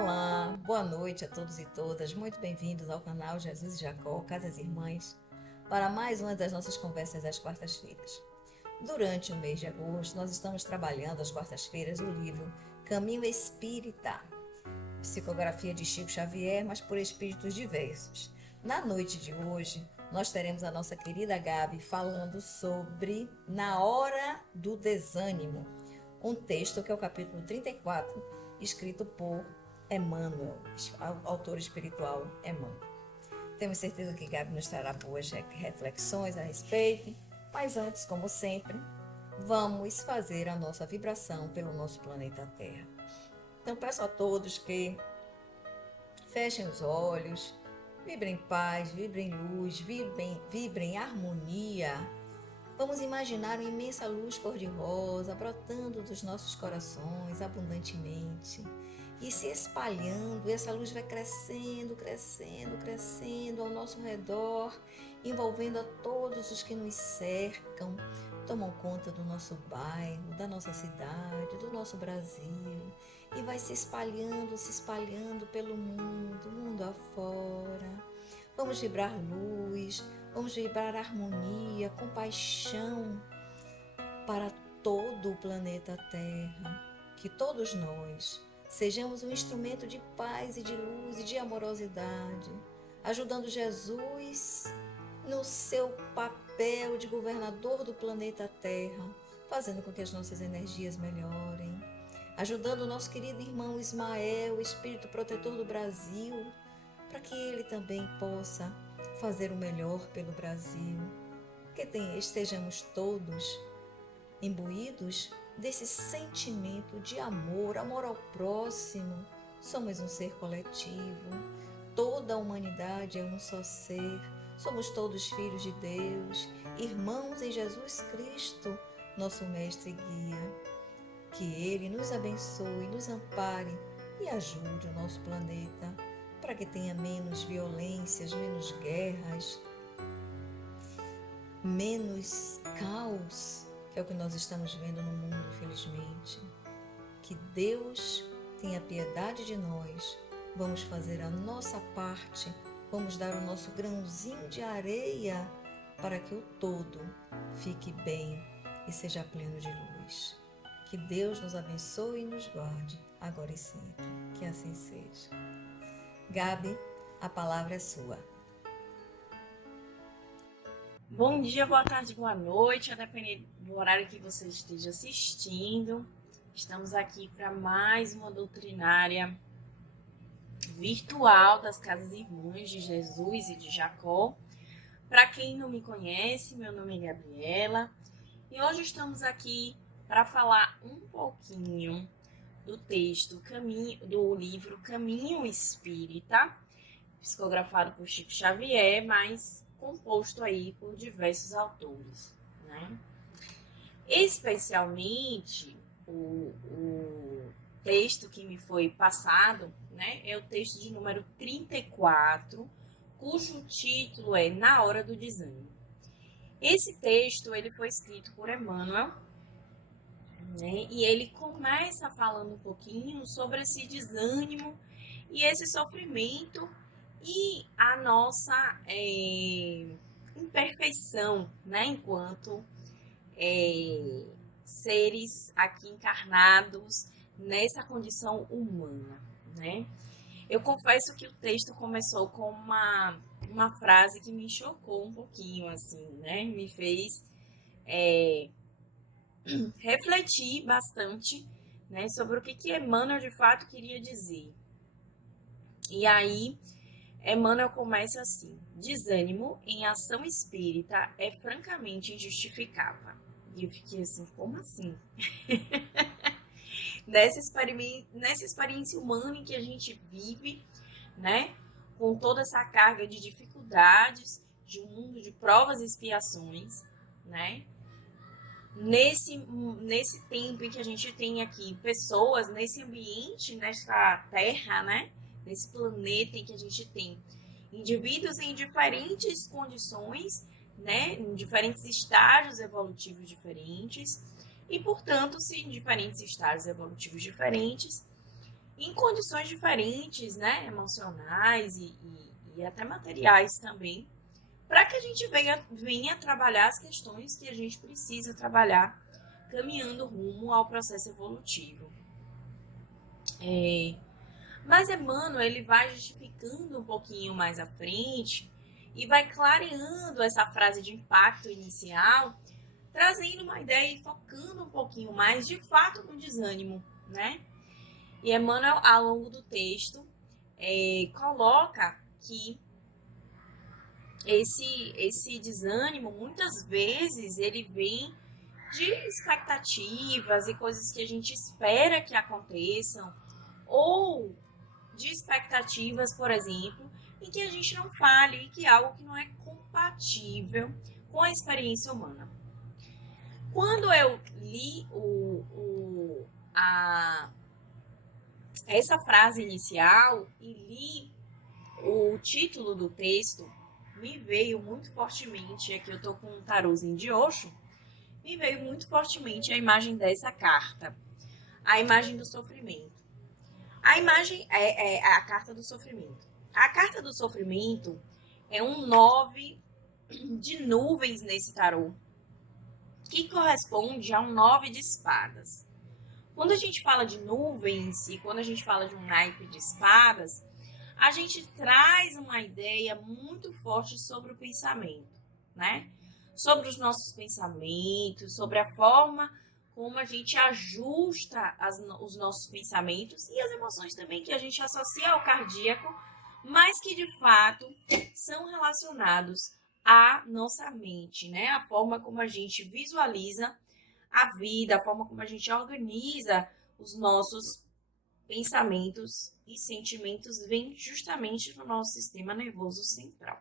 Olá, boa noite a todos e todas. Muito bem-vindos ao canal Jesus e Jacó, Casas Irmãs, para mais uma das nossas conversas às quartas-feiras. Durante o mês de agosto, nós estamos trabalhando às quartas-feiras o livro Caminho Espírita, psicografia de Chico Xavier, mas por espíritos diversos. Na noite de hoje, nós teremos a nossa querida Gabi falando sobre Na Hora do Desânimo, um texto que é o capítulo 34, escrito por Emmanuel, autor espiritual Emmanuel. Temos certeza que Gabi nos trará boas reflexões a respeito, mas antes, como sempre, vamos fazer a nossa vibração pelo nosso planeta Terra. Então peço a todos que fechem os olhos, vibrem paz, vibrem luz, vibrem harmonia. Vamos imaginar uma imensa luz cor-de-rosa brotando dos nossos corações abundantemente e se espalhando. E essa luz vai crescendo, crescendo, crescendo ao nosso redor, envolvendo a todos os que nos cercam, tomam conta do nosso bairro, da nossa cidade, do nosso Brasil, e vai se espalhando pelo mundo afora. Vamos vibrar luz, vamos vibrar harmonia, compaixão para todo o planeta Terra. Que todos nós sejamos um instrumento de paz e de luz e de amorosidade, ajudando Jesus no seu papel de governador do planeta Terra, fazendo com que as nossas energias melhorem, ajudando o nosso querido irmão Ismael, o espírito protetor do Brasil, para que ele também possa fazer o melhor pelo Brasil, que estejamos todos imbuídos desse sentimento de amor ao próximo. Somos um ser coletivo, toda a humanidade é um só ser, somos todos filhos de Deus, irmãos em Jesus Cristo, nosso mestre e guia. Que Ele nos abençoe, nos ampare e ajude o nosso planeta para que tenha menos violências, menos guerras, menos caos, que é o que nós estamos vendo no mundo, infelizmente. Que Deus tenha piedade de nós, vamos fazer a nossa parte, vamos dar o nosso grãozinho de areia para que o todo fique bem e seja pleno de luz. Que Deus nos abençoe e nos guarde, agora e sempre. Que assim seja. Gabi, a palavra é sua. Bom dia, boa tarde, boa noite, a depender do horário que você esteja assistindo. Estamos aqui para mais uma doutrinária virtual das Casas Irmãs de Jesus e de Jacó. Para quem não me conhece, meu nome é Gabriela e hoje estamos aqui para falar um pouquinho do texto do livro Caminho Espírita, psicografado por Chico Xavier, mas composto aí por diversos autores, né? Especialmente o texto que me foi passado, né, é o texto de número 34, cujo título é Na Hora do Desânimo. Esse texto ele foi escrito por Emmanuel, né, e ele começa falando um pouquinho sobre esse desânimo e esse sofrimento e a nossa imperfeição, né, enquanto seres aqui encarnados nessa condição humana, né? Eu confesso que o texto começou com uma frase que me chocou um pouquinho, assim, né? Me fez refletir bastante, né, sobre o que Emmanuel de fato queria dizer. E aí, Emmanuel começa assim: desânimo em ação espírita é francamente injustificável. E eu fiquei assim, como assim? Nessa experiência humana em que a gente vive, né, com toda essa carga de dificuldades, de um mundo de provas e expiações, né, nesse tempo em que a gente tem aqui pessoas, nesse ambiente, nesta terra, né, nesse planeta em que a gente tem indivíduos em diferentes condições, né, em diferentes estágios evolutivos diferentes, e, portanto, se em diferentes estágios evolutivos diferentes, em condições diferentes, né, emocionais e até materiais também, para que a gente venha trabalhar as questões que a gente precisa trabalhar caminhando rumo ao processo evolutivo. Mas Emmanuel, ele vai justificando um pouquinho mais à frente e vai clareando essa frase de impacto inicial, trazendo uma ideia e focando um pouquinho mais, de fato, no desânimo, né? E Emmanuel, ao longo do texto, coloca que esse desânimo, muitas vezes, ele vem de expectativas e coisas que a gente espera que aconteçam, ou de expectativas, por exemplo, em que a gente não fale que é algo que não é compatível com a experiência humana. Quando eu li essa frase inicial e li o título do texto, me veio muito fortemente, aqui eu estou com um tarôzinho de Osho, me veio muito fortemente a imagem dessa carta, a imagem do sofrimento. A imagem é a carta do sofrimento. A carta do sofrimento é um 9 de nuvens nesse tarô, que corresponde a um 9 de espadas. Quando a gente fala de nuvens e quando a gente fala de um naipe de espadas, a gente traz uma ideia muito forte sobre o pensamento, né? Sobre os nossos pensamentos, sobre a forma como a gente ajusta os nossos pensamentos e as emoções também que a gente associa ao cardíaco, mas que de fato são relacionados à nossa mente, né? A forma como a gente visualiza a vida, a forma como a gente organiza os nossos pensamentos e sentimentos vem justamente do nosso sistema nervoso central.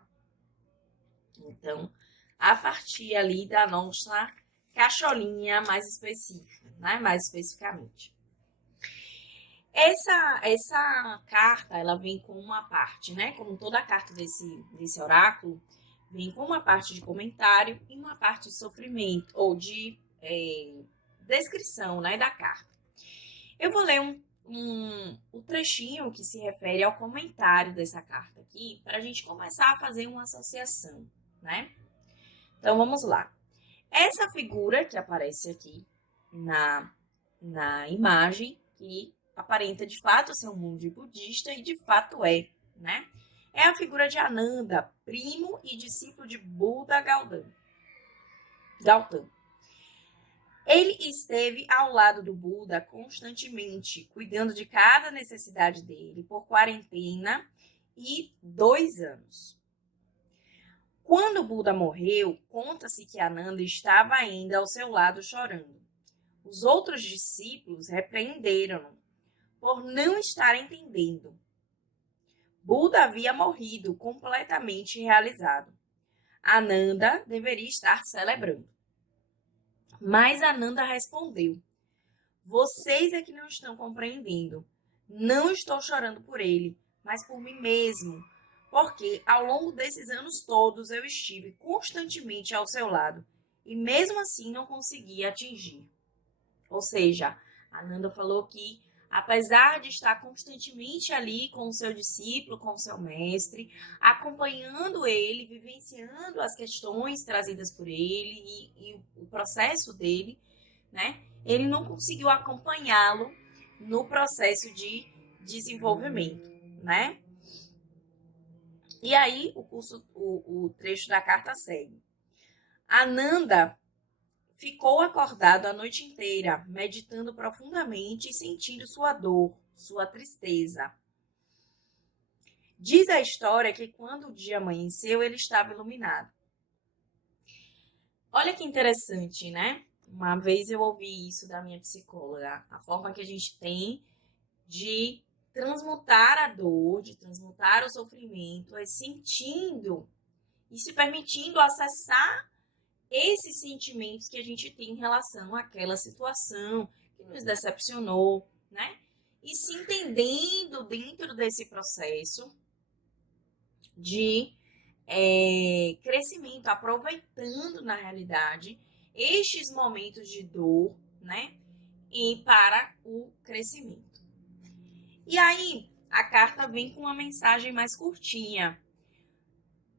Então, a partir ali da nossa cacholinha mais específica, né? Mais especificamente. Essa carta, ela vem com uma parte, né? Como toda a carta desse oráculo, vem com uma parte de comentário e uma parte de sofrimento, ou de descrição, né, da carta. Eu vou ler um trechinho que se refere ao comentário dessa carta aqui, para a gente começar a fazer uma associação, né? Então, vamos lá. Essa figura que aparece aqui na imagem, que aparenta de fato ser um monge budista, e de fato é, né? É a figura de Ananda, primo e discípulo de Buda Gautama. Ele esteve ao lado do Buda constantemente, cuidando de cada necessidade dele por 42 anos. Quando o Buda morreu, conta-se que Ananda estava ainda ao seu lado chorando. Os outros discípulos repreenderam-no por não estar entendendo. Buda havia morrido completamente realizado. Ananda deveria estar celebrando. Mas Ananda respondeu: vocês é que não estão compreendendo. Não estou chorando por ele, mas por mim mesmo, porque ao longo desses anos todos eu estive constantemente ao seu lado e mesmo assim não consegui atingir. Ou seja, Ananda falou que apesar de estar constantemente ali com o seu discípulo, com o seu mestre, acompanhando ele, vivenciando as questões trazidas por ele e o processo dele, né? Ele não conseguiu acompanhá-lo no processo de desenvolvimento, né? E aí o trecho da carta segue. Ananda ficou acordado a noite inteira, meditando profundamente e sentindo sua dor, sua tristeza. Diz a história que quando o dia amanheceu, ele estava iluminado. Olha que interessante, né? Uma vez eu ouvi isso da minha psicóloga, a forma que a gente tem de transmutar a dor, de transmutar o sofrimento, é sentindo e se permitindo acessar esses sentimentos que a gente tem em relação àquela situação que nos decepcionou, né? E se entendendo dentro desse processo de crescimento, aproveitando na realidade estes momentos de dor, né? E para o crescimento. E aí, a carta vem com uma mensagem mais curtinha.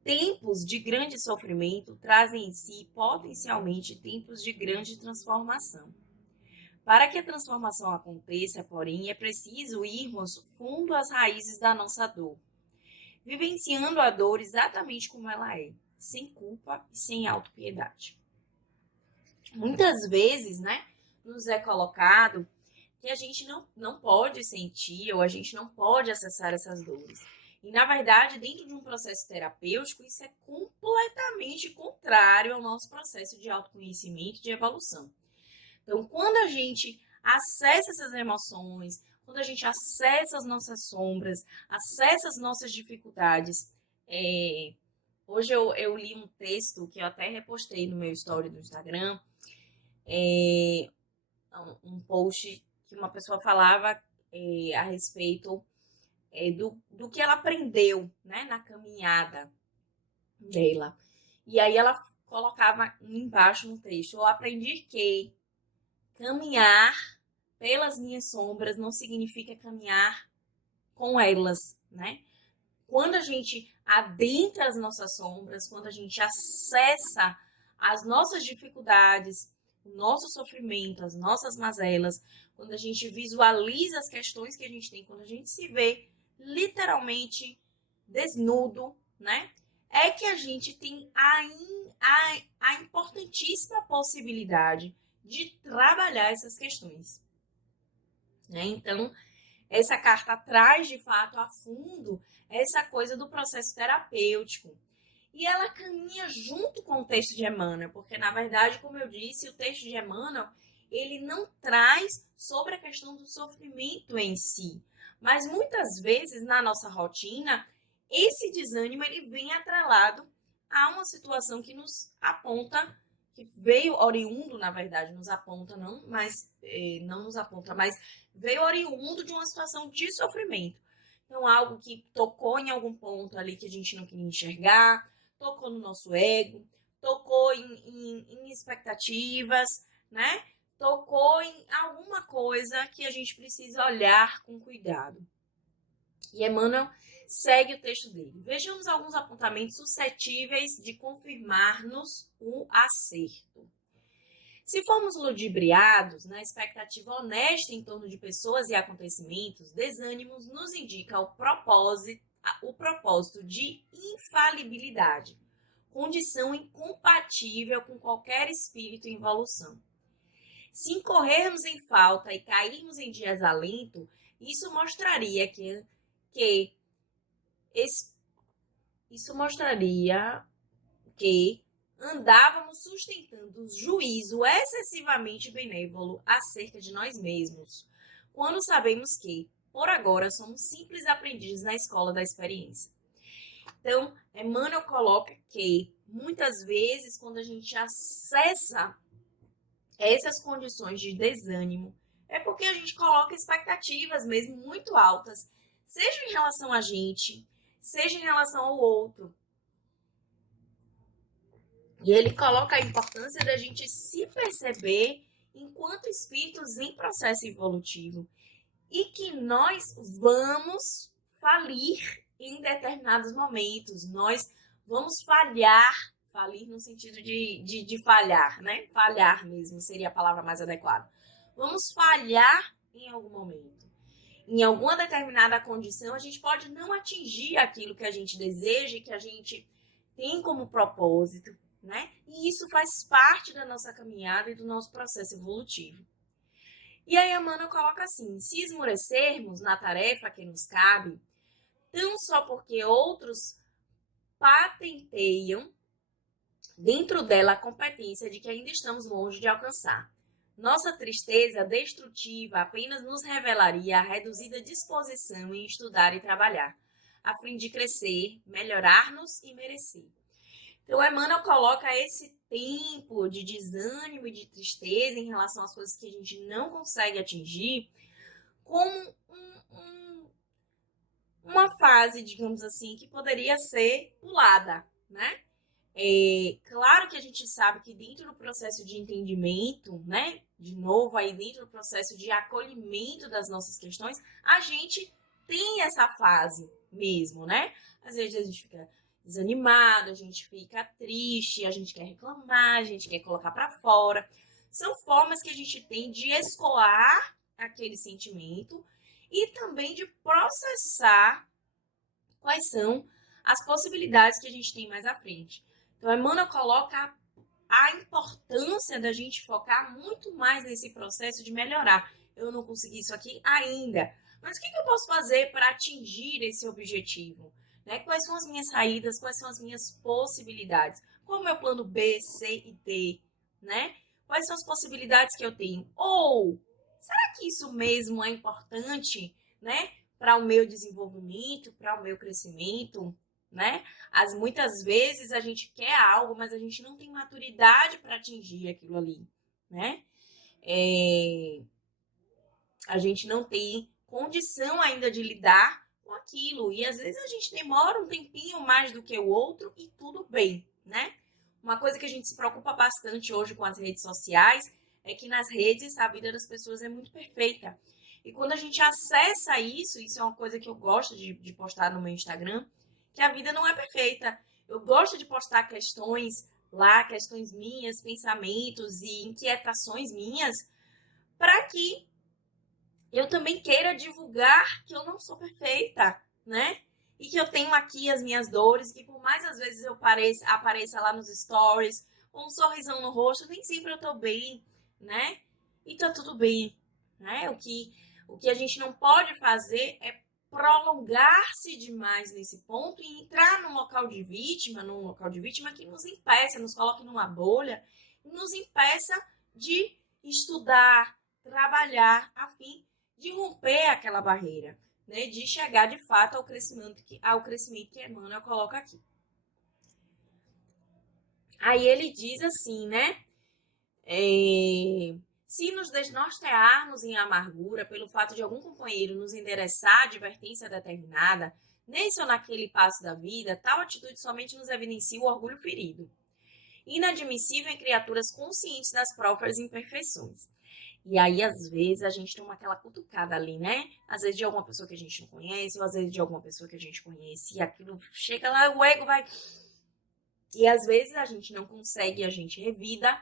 Tempos de grande sofrimento trazem em si potencialmente tempos de grande transformação. Para que a transformação aconteça, porém, é preciso irmos fundo às raízes da nossa dor, vivenciando a dor exatamente como ela é, sem culpa e sem autopiedade. Muitas vezes, né, nos é colocado que a gente não pode sentir ou a gente não pode acessar essas dores. E, na verdade, dentro de um processo terapêutico, isso é completamente contrário ao nosso processo de autoconhecimento e de evolução. Então, quando a gente acessa essas emoções, quando a gente acessa as nossas sombras, acessa as nossas dificuldades. Hoje eu li um texto que eu até repostei no meu story do Instagram, um post que uma pessoa falava a respeito do que ela aprendeu, né, na caminhada dela. E aí ela colocava embaixo no texto: eu aprendi que caminhar pelas minhas sombras não significa caminhar com elas, né? Quando a gente adentra as nossas sombras, quando a gente acessa as nossas dificuldades, o nosso sofrimento, as nossas mazelas, quando a gente visualiza as questões que a gente tem, quando a gente se vê literalmente desnudo, né? É que a gente tem a importantíssima possibilidade de trabalhar essas questões, né? Então, essa carta traz, de fato, a fundo essa coisa do processo terapêutico. E ela caminha junto com o texto de Emmanuel, porque, na verdade, como eu disse, o texto de Emmanuel, ele não traz sobre a questão do sofrimento em si. Mas, muitas vezes, na nossa rotina, esse desânimo ele vem atrelado a uma situação que nos aponta, que veio oriundo, na verdade, nos aponta, não nos aponta, mas veio oriundo de uma situação de sofrimento. Então, algo que tocou em algum ponto ali que a gente não queria enxergar, tocou no nosso ego, tocou em expectativas, né? Tocou em alguma coisa que a gente precisa olhar com cuidado. E Emmanuel segue o texto dele. Vejamos alguns apontamentos suscetíveis de confirmar-nos o acerto. Se formos ludibriados na expectativa honesta em torno de pessoas e acontecimentos, desânimos nos indica o propósito de infalibilidade, condição incompatível com qualquer espírito em evolução. Se incorrermos em falta e cairmos em desalento, isso mostraria que andávamos sustentando o juízo excessivamente benévolo acerca de nós mesmos, quando sabemos que, por agora, somos simples aprendizes na escola da experiência. Então, Emmanuel coloca que, muitas vezes, quando a gente acessa essas condições de desânimo, é porque a gente coloca expectativas mesmo muito altas, seja em relação a gente, seja em relação ao outro. E ele coloca a importância da gente se perceber enquanto espíritos em processo evolutivo e que nós vamos falir em determinados momentos, nós vamos falhar no sentido de falhar, né? Falhar mesmo seria a palavra mais adequada. Vamos falhar em algum momento. Em alguma determinada condição, a gente pode não atingir aquilo que a gente deseja e que a gente tem como propósito, né? E isso faz parte da nossa caminhada e do nosso processo evolutivo. E aí Emmanuel coloca assim: se esmorecermos na tarefa que nos cabe, tão só porque outros patenteiam dentro dela a competência de que ainda estamos longe de alcançar, nossa tristeza destrutiva apenas nos revelaria a reduzida disposição em estudar e trabalhar, a fim de crescer, melhorar-nos e merecer. Então, Emmanuel coloca esse tempo de desânimo e de tristeza em relação às coisas que a gente não consegue atingir como uma fase, digamos assim, que poderia ser pulada, né? Claro que a gente sabe que dentro do processo de entendimento, né? De novo, aí dentro do processo de acolhimento das nossas questões, a gente tem essa fase mesmo, né? Às vezes a gente fica desanimado, a gente fica triste, a gente quer reclamar, a gente quer colocar para fora. São formas que a gente tem de escoar aquele sentimento e também de processar quais são as possibilidades que a gente tem mais à frente. Então, a Emmanuel coloca a importância da gente focar muito mais nesse processo de melhorar. Eu não consegui isso aqui ainda, mas o que eu posso fazer para atingir esse objetivo? Né? Quais são as minhas saídas? Quais são as minhas possibilidades? Qual é o meu plano B, C e D? Né? Quais são as possibilidades que eu tenho? Ou será que isso mesmo é importante, né, para o meu desenvolvimento, para o meu crescimento, né? Muitas vezes a gente quer algo, mas a gente não tem maturidade para atingir aquilo ali, né? A gente não tem condição ainda de lidar com aquilo. E às vezes a gente demora um tempinho mais do que o outro e tudo bem, né? Uma coisa que a gente se preocupa bastante hoje com as redes sociais é que nas redes a vida das pessoas é muito perfeita. E quando a gente acessa isso é uma coisa que eu gosto de postar no meu Instagram, que a vida não é perfeita. Eu gosto de postar questões lá, questões minhas, pensamentos e inquietações minhas, para que eu também queira divulgar que eu não sou perfeita, né? E que eu tenho aqui as minhas dores, que por mais às vezes eu apareça lá nos stories, com um sorrisão no rosto, nem sempre eu tô bem, né? E tá tudo bem, né? O que a gente não pode fazer é prolongar-se demais nesse ponto e entrar num local de vítima que nos impeça, nos coloque numa bolha, e nos impeça de estudar, trabalhar a fim de romper aquela barreira, né, de chegar de fato ao crescimento que Emmanuel coloca aqui. Aí ele diz assim, né? Se nos desnortearmos em amargura pelo fato de algum companheiro nos endereçar advertência determinada, nesse ou naquele passo da vida, tal atitude somente nos evidencia o orgulho ferido. Inadmissível em criaturas conscientes das próprias imperfeições. E aí, às vezes, a gente toma aquela cutucada ali, né? Às vezes de alguma pessoa que a gente não conhece, ou às vezes de alguma pessoa que a gente conhece, e aquilo chega lá, o ego vai. E às vezes a gente não consegue, a gente revida,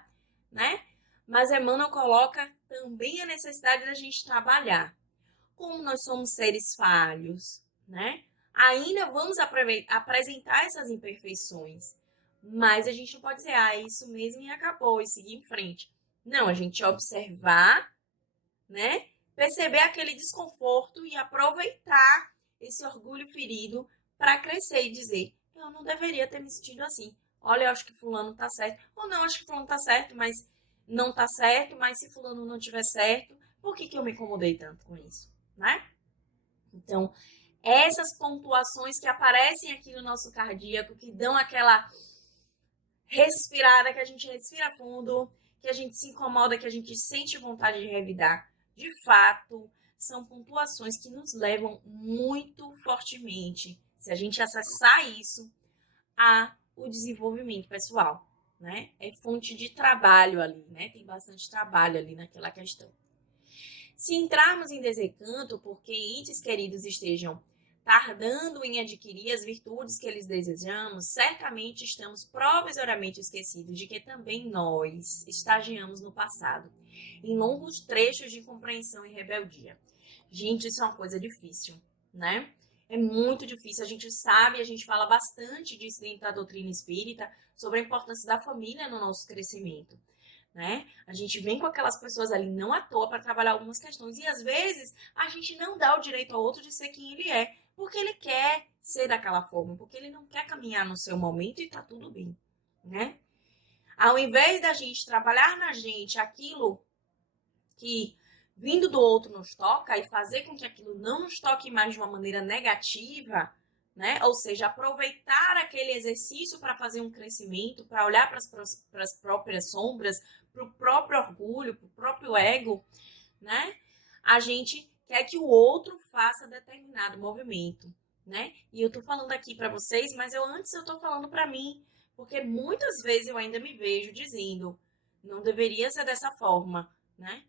né? Mas Emmanuel coloca também a necessidade da gente trabalhar. Como nós somos seres falhos, né? Ainda vamos apresentar essas imperfeições. Mas a gente não pode dizer, isso mesmo e acabou, e seguir em frente. Não, a gente observar, né? Perceber aquele desconforto e aproveitar esse orgulho ferido para crescer e dizer, eu não deveria ter me sentido assim. Olha, eu acho que fulano tá certo. Ou não, acho que fulano tá certo, mas não tá certo, mas se fulano não tiver certo, por que eu me incomodei tanto com isso, né? Então, essas pontuações que aparecem aqui no nosso cardíaco, que dão aquela respirada, que a gente respira fundo, que a gente se incomoda, que a gente sente vontade de revidar, de fato, são pontuações que nos levam muito fortemente, se a gente acessar isso, a o desenvolvimento pessoal, né? É fonte de trabalho ali, né? Tem bastante trabalho ali naquela questão. Se entrarmos em desencanto porque entes queridos estejam tardando em adquirir as virtudes que eles desejamos, certamente estamos provisoriamente esquecidos de que também nós estagiamos no passado, em longos trechos de incompreensão e rebeldia. Gente, isso é uma coisa difícil, né? É muito difícil, a gente sabe, a gente fala bastante disso dentro da doutrina espírita, sobre a importância da família no nosso crescimento. Né? A gente vem com aquelas pessoas ali não à toa para trabalhar algumas questões e às vezes a gente não dá o direito ao outro de ser quem ele é, porque ele quer ser daquela forma, porque ele não quer caminhar no seu momento e tá tudo bem, né? Ao invés da gente trabalhar na gente aquilo que vindo do outro nos toca e fazer com que aquilo não nos toque mais de uma maneira negativa, né? Ou seja, aproveitar aquele exercício para fazer um crescimento, para olhar para as próprias sombras, para o próprio orgulho, para o próprio ego, né? A gente quer que o outro faça determinado movimento, né? E eu tô falando aqui para vocês, mas antes eu tô falando para mim, Porque muitas vezes eu ainda me vejo dizendo, não deveria ser dessa forma, né?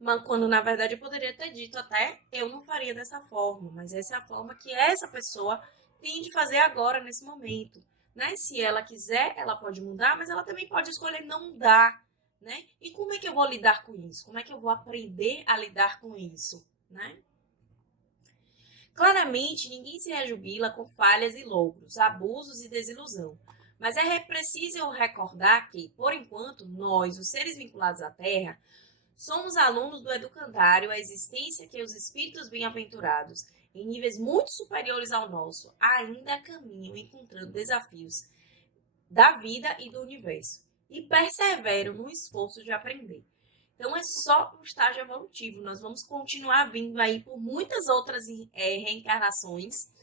Mas quando na verdade eu poderia ter dito até, eu não faria dessa forma, mas essa é a forma que essa pessoa tem de fazer agora, nesse momento, né? Se ela quiser, ela pode mudar, mas ela também pode escolher não mudar, né? E como é que eu vou lidar com isso? Como é que eu vou aprender a lidar com isso, né? Claramente, ninguém se rejubila com falhas e logros, abusos e desilusão. Mas é preciso recordar que, por enquanto, nós, os seres vinculados à Terra, somos alunos do educandário, a existência que os espíritos bem-aventurados, em níveis muito superiores ao nosso, ainda caminham encontrando desafios da vida e do universo e perseveram no esforço de aprender. Então é só um estágio evolutivo. Nós vamos continuar vindo aí por muitas outras reencarnações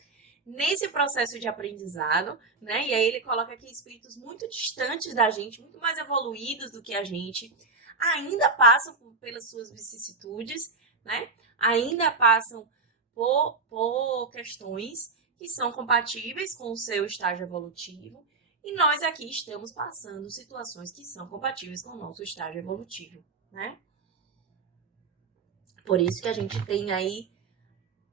nesse processo de aprendizado, né? E aí ele coloca aqui espíritos muito distantes da gente, muito mais evoluídos do que a gente, ainda passam pelas suas vicissitudes, né? Ainda passam por questões que são compatíveis com o seu estágio evolutivo, e nós aqui estamos passando situações que são compatíveis com o nosso estágio evolutivo, né? Por isso que a gente tem aí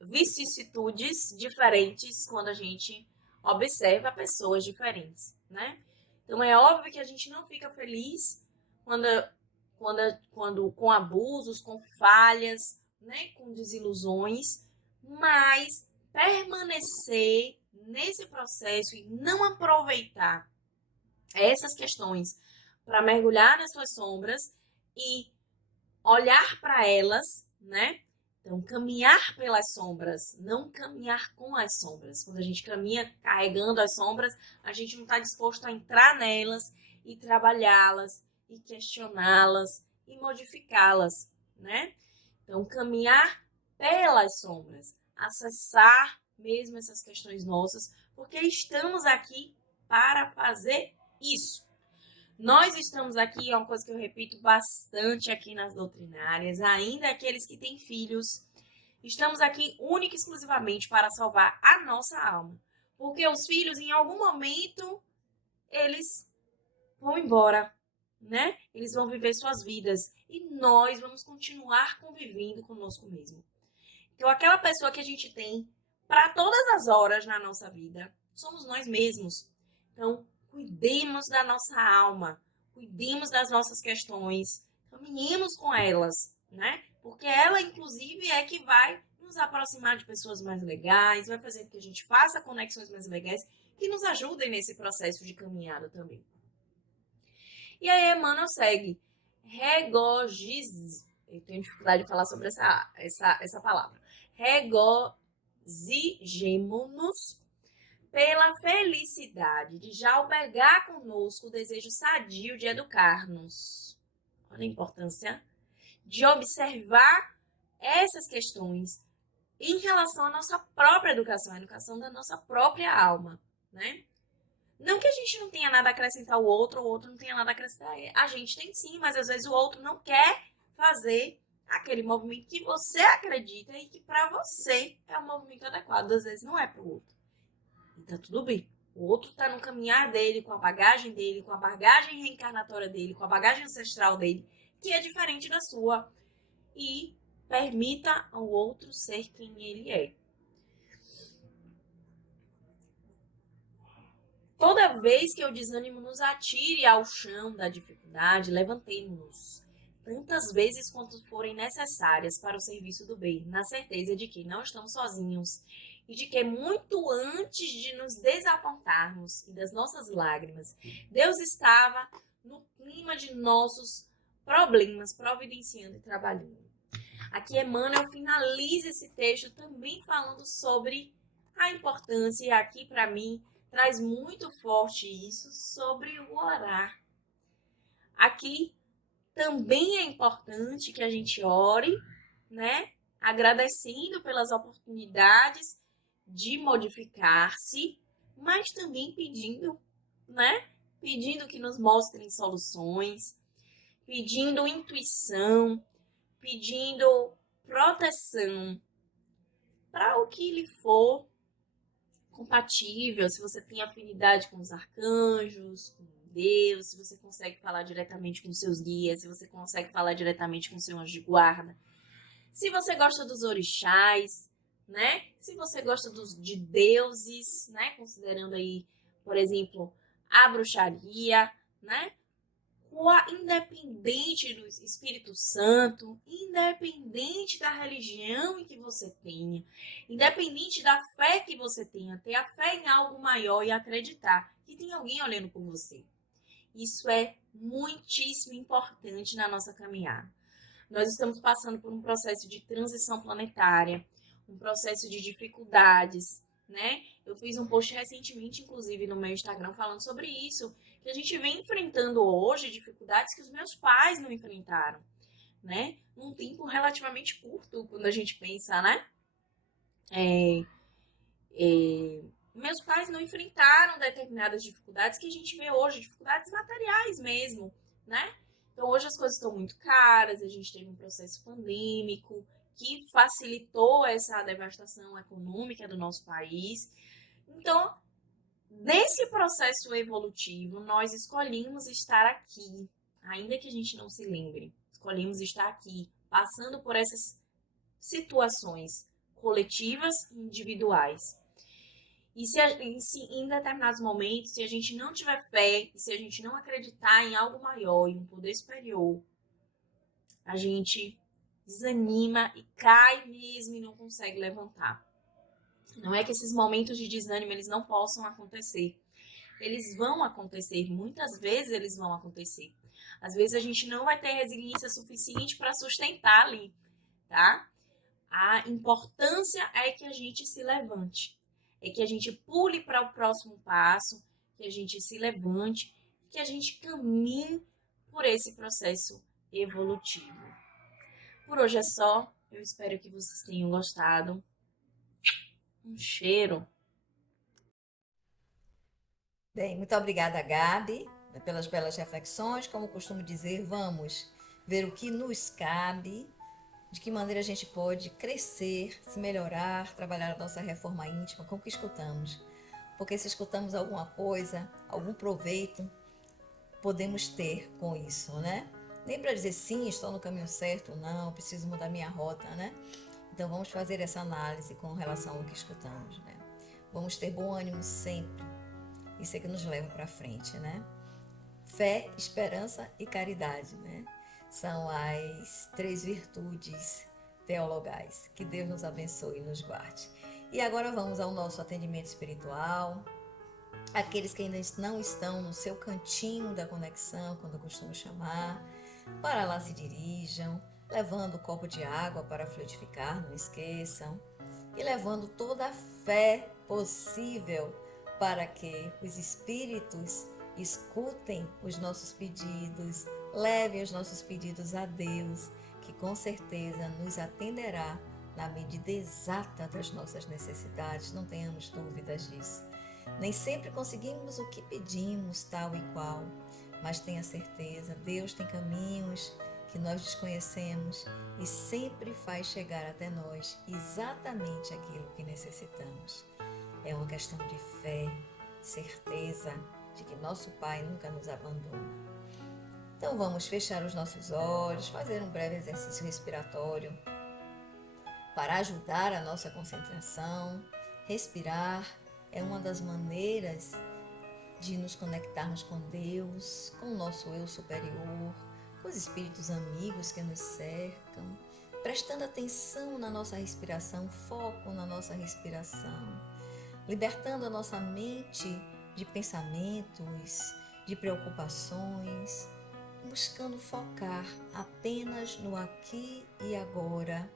vicissitudes diferentes quando a gente observa pessoas diferentes, né? Então é óbvio que a gente não fica feliz quando com abusos, com falhas, né, com desilusões, mas permanecer nesse processo e não aproveitar essas questões para mergulhar nas suas sombras e olhar para elas, né? Então, caminhar pelas sombras, não caminhar com as sombras. Quando a gente caminha carregando as sombras, a gente não está disposto a entrar nelas e trabalhá-las e questioná-las e modificá-las, né? Então, caminhar pelas sombras, acessar mesmo essas questões nossas, porque estamos aqui para fazer isso. Nós estamos aqui, é uma coisa que eu repito bastante aqui nas doutrinárias, ainda aqueles que têm filhos, estamos aqui única e exclusivamente para salvar a nossa alma. Porque os filhos, em algum momento, eles vão embora, né? Eles vão viver suas vidas e nós vamos continuar convivendo conosco mesmo. Então, aquela pessoa que a gente tem para todas as horas na nossa vida, somos nós mesmos. Então, cuidemos da nossa alma, cuidemos das nossas questões, caminhemos com elas, né? Porque ela, inclusive, é que vai nos aproximar de pessoas mais legais, vai fazer com que a gente faça conexões mais legais que nos ajudem nesse processo de caminhada também. E aí Emmanuel segue. Eu tenho dificuldade de falar sobre essa palavra. Regozijemo-nos pela felicidade de já albergar conosco o desejo sadio de educar-nos. Olha a importância de observar essas questões em relação à nossa própria educação, a educação da nossa própria alma, né? Não que a gente não tenha nada a acrescentar ao outro, o outro não tenha nada a acrescentar. A gente tem sim, mas às vezes o outro não quer fazer aquele movimento que você acredita e que para você é o movimento adequado, às vezes não é para o outro. E tá tudo bem. O outro tá no caminhar dele, com a bagagem dele, com a bagagem reencarnatória dele, com a bagagem ancestral dele, que é diferente da sua. E permita ao outro ser quem ele é. Toda vez que o desânimo nos atire ao chão da dificuldade, levantemos-nos, tantas vezes quanto forem necessárias para o serviço do bem, na certeza de que não estamos sozinhos e de que muito antes de nos desapontarmos e das nossas lágrimas, Deus estava no clima de nossos problemas, providenciando e trabalhando. Aqui Emmanuel finaliza esse texto também falando sobre a importância, e aqui para mim traz muito forte isso, sobre o orar. Aqui também é importante que a gente ore, né? Agradecendo pelas oportunidades de modificar-se, mas também pedindo, né? Pedindo que nos mostrem soluções, pedindo intuição, pedindo proteção para o que lhe for compatível, se você tem afinidade com os arcanjos, com Deus, se você consegue falar diretamente com seus guias, se você consegue falar diretamente com seu anjo de guarda, se você gosta dos orixás, né? Se você gosta de deuses, né? Considerando aí, por exemplo, a bruxaria, né? Independente do Espírito Santo, independente da religião em que você tenha, independente da fé que você tenha, ter a fé em algo maior e acreditar que tem alguém olhando por você. Isso é muitíssimo importante na nossa caminhada. Nós estamos passando por um processo de transição planetária, um processo de dificuldades, né? Eu fiz um post recentemente, inclusive, no meu Instagram, falando sobre isso, que a gente vem enfrentando hoje dificuldades que os meus pais não enfrentaram, né? Num tempo relativamente curto, quando a gente pensa, né? Meus pais não enfrentaram determinadas dificuldades que a gente vê hoje, dificuldades materiais mesmo, né? Então, hoje as coisas estão muito caras, a gente teve um processo pandêmico que facilitou essa devastação econômica do nosso país. Então, nesse processo evolutivo, nós escolhemos estar aqui, ainda que a gente não se lembre. Escolhemos estar aqui, passando por essas situações coletivas e individuais. E se em determinados momentos, se a gente não tiver fé, se a gente não acreditar em algo maior, em um poder superior, a gente desanima e cai mesmo e não consegue levantar. Não é que esses momentos de desânimo eles não possam acontecer. Eles vão acontecer, muitas vezes eles vão acontecer. Às vezes a gente não vai ter resiliência suficiente para sustentar ali, tá? A importância é que a gente se levante. É que a gente pule para o próximo passo, que a gente se levante, que a gente caminhe por esse processo evolutivo. Por hoje é só. Eu espero que vocês tenham gostado. Um cheiro. Bem, muito obrigada, Gabi, pelas belas reflexões. Como costumo dizer, vamos ver o que nos cabe, de que maneira a gente pode crescer, se melhorar, trabalhar a nossa reforma íntima com o que escutamos. Porque se escutamos alguma coisa, algum proveito, podemos ter com isso, né? Nem para dizer sim, estou no caminho certo, não, preciso mudar minha rota, né? Então vamos fazer essa análise com relação ao que escutamos, né? Vamos ter bom ânimo sempre. Isso é que nos leva para frente, né? Fé, esperança e caridade, né? São as 3 virtudes teologais. Que Deus nos abençoe e nos guarde. E agora vamos ao nosso atendimento espiritual. Aqueles que ainda não estão no seu cantinho da conexão, quando eu costumo chamar, para lá se dirijam, levando o copo de água para fluidificar, não esqueçam, e levando toda a fé possível para que os espíritos escutem os nossos pedidos, levem os nossos pedidos a Deus, que com certeza nos atenderá na medida exata das nossas necessidades, não tenhamos dúvidas disso. Nem sempre conseguimos o que pedimos, tal e qual, mas tenha certeza, Deus tem caminhos que nós desconhecemos e sempre faz chegar até nós exatamente aquilo que necessitamos. É uma questão de fé, certeza de que nosso Pai nunca nos abandona. Então vamos fechar os nossos olhos, fazer um breve exercício respiratório para ajudar a nossa concentração. Respirar é uma das maneiras de nos conectarmos com Deus, com o nosso eu superior, com os espíritos amigos que nos cercam, prestando atenção na nossa respiração, foco na nossa respiração, libertando a nossa mente de pensamentos, de preocupações, buscando focar apenas no aqui e agora.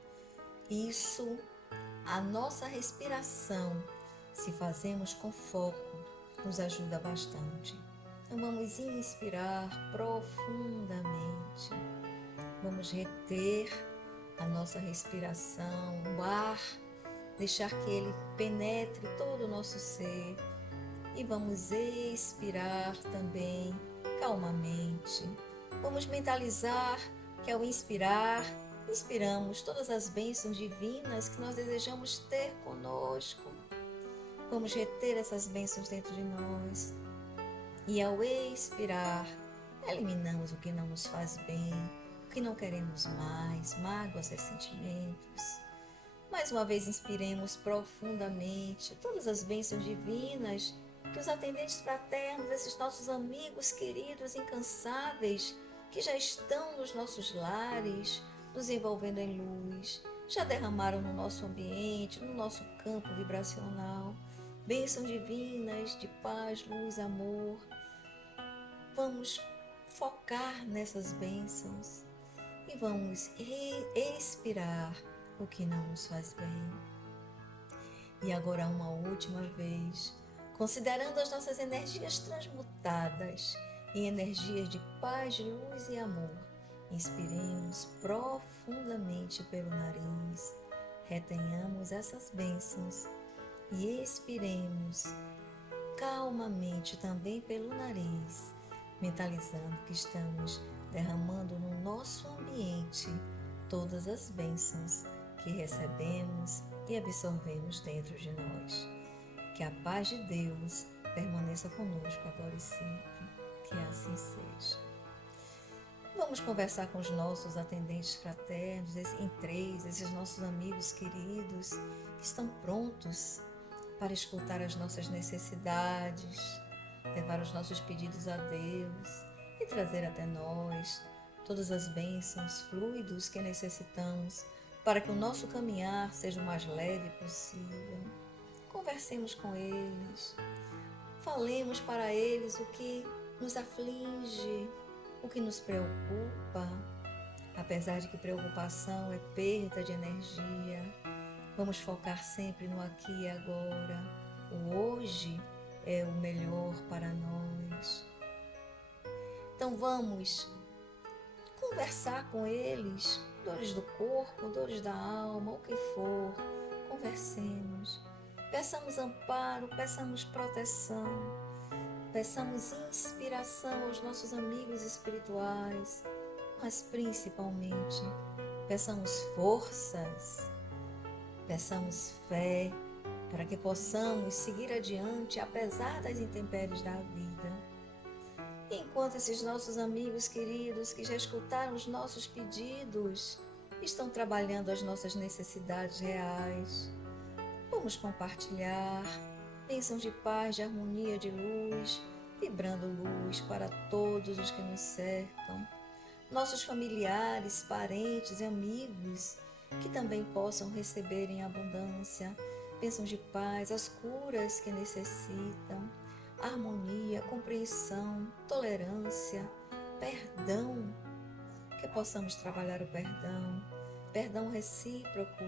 Isso, a nossa respiração, se fazemos com foco, nos ajuda bastante. Então vamos inspirar profundamente, vamos reter a nossa respiração, o ar, deixar que ele penetre todo o nosso ser e vamos expirar também calmamente. Vamos mentalizar que ao inspirar, inspiramos todas as bênçãos divinas que nós desejamos ter conosco. Vamos reter essas bênçãos dentro de nós. E ao expirar, eliminamos o que não nos faz bem, o que não queremos mais, mágoas, ressentimentos. Mais uma vez, inspiremos profundamente todas as bênçãos divinas que os atendentes fraternos, esses nossos amigos queridos, incansáveis, que já estão nos nossos lares, nos envolvendo em luz, já derramaram no nosso ambiente, no nosso campo vibracional. Bênçãos divinas de paz, luz, amor. Vamos focar nessas bênçãos e vamos expirar o que não nos faz bem. E agora, uma última vez, considerando as nossas energias transmutadas em energias de paz, luz e amor, inspiremos profundamente pelo nariz, retenhamos essas bênçãos e expiremos calmamente também pelo nariz, mentalizando que estamos derramando no nosso ambiente todas as bênçãos que recebemos e absorvemos dentro de nós. Que a paz de Deus permaneça conosco agora e sempre. Que assim seja. Vamos conversar com os nossos atendentes fraternos, em três, esses nossos amigos queridos que estão prontos para escutar as nossas necessidades, levar os nossos pedidos a Deus e trazer até nós todas as bênçãos, fluidos que necessitamos para que o nosso caminhar seja o mais leve possível. Conversemos com eles, falemos para eles o que nos aflige, o que nos preocupa, apesar de que preocupação é perda de energia. Vamos focar sempre no aqui e agora. O hoje é o melhor para nós. Então vamos conversar com eles, dores do corpo, dores da alma, o que for, conversemos. Peçamos amparo, peçamos proteção, peçamos inspiração aos nossos amigos espirituais, mas principalmente peçamos forças, peçamos fé para que possamos seguir adiante apesar das intempéries da vida. E enquanto esses nossos amigos queridos que já escutaram os nossos pedidos estão trabalhando as nossas necessidades reais, vamos compartilhar bênçãos de paz, de harmonia, de luz, vibrando luz para todos os que nos cercam, nossos familiares, parentes e amigos que também possam receber em abundância bênçãos de paz, as curas que necessitam, harmonia, compreensão, tolerância, perdão, que possamos trabalhar o perdão recíproco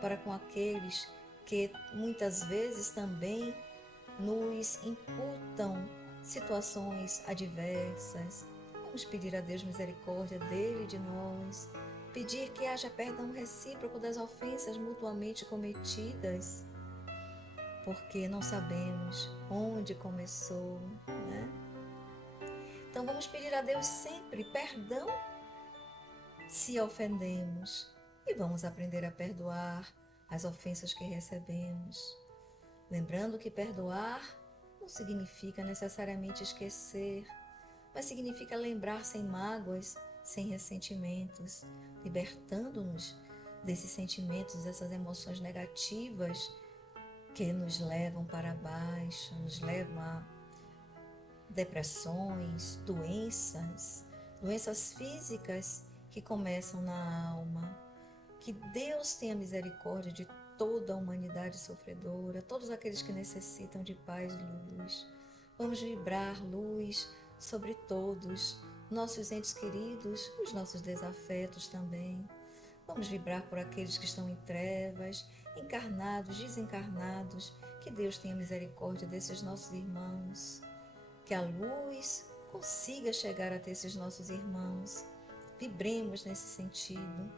para com aqueles que muitas vezes também nos imputam situações adversas. Vamos pedir a Deus misericórdia dele e de nós, pedir que haja perdão recíproco das ofensas mutuamente cometidas, porque não sabemos onde começou, né? Então vamos pedir a Deus sempre perdão se ofendemos e vamos aprender a perdoar as ofensas que recebemos. Lembrando que perdoar não significa necessariamente esquecer, mas significa lembrar sem mágoas, sem ressentimentos, libertando-nos desses sentimentos, dessas emoções negativas que nos levam para baixo, nos levam a depressões, doenças físicas que começam na alma. Que Deus tenha misericórdia de toda a humanidade sofredora, todos aqueles que necessitam de paz e luz. Vamos vibrar luz sobre todos, nossos entes queridos, os nossos desafetos também. Vamos vibrar por aqueles que estão em trevas, encarnados, desencarnados. Que Deus tenha misericórdia desses nossos irmãos. Que a luz consiga chegar até esses nossos irmãos. Vibremos nesse sentido.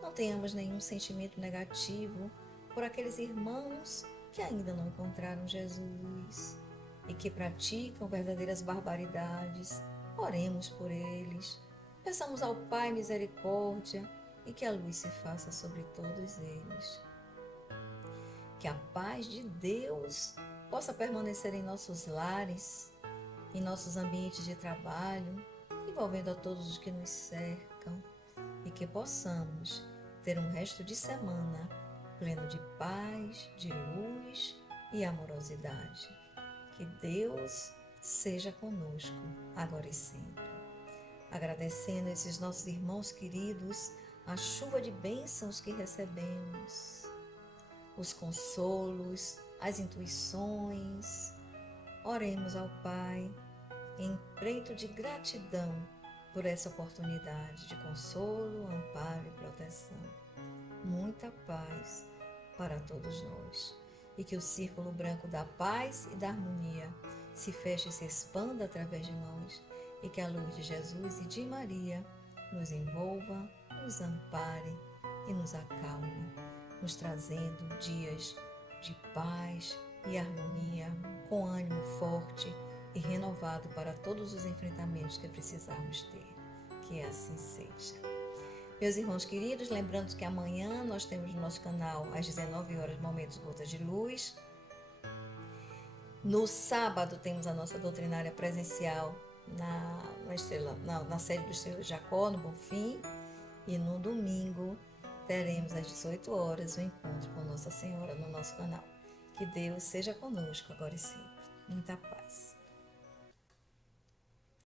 Não tenhamos nenhum sentimento negativo por aqueles irmãos que ainda não encontraram Jesus e que praticam verdadeiras barbaridades. Oremos por eles. Peçamos ao Pai misericórdia e que a luz se faça sobre todos eles. Que a paz de Deus possa permanecer em nossos lares, em nossos ambientes de trabalho, envolvendo a todos os que nos cercam, e que possamos ter um resto de semana pleno de paz, de luz e amorosidade. Que Deus seja conosco, agora e sempre. Agradecendo esses nossos irmãos queridos, a chuva de bênçãos que recebemos, os consolos, as intuições. Oremos ao Pai em preito de gratidão por essa oportunidade de consolo, amparo e proteção. Muita paz para todos nós. E que o círculo branco da paz e da harmonia se feche e se expanda através de nós. E que a luz de Jesus e de Maria nos envolva, nos ampare e nos acalme, nos trazendo dias de paz e harmonia, com ânimo forte e renovado para todos os enfrentamentos que precisarmos ter. Que assim seja. Meus irmãos queridos, lembrando que amanhã nós temos no nosso canal, às 19 horas, Momentos Gotas de Luz. No sábado temos a nossa doutrinária presencial na sede do Estrela de Jacó, no Bonfim. E no domingo teremos às 18 horas o encontro com Nossa Senhora no nosso canal. Que Deus seja conosco agora e sempre. Muita paz.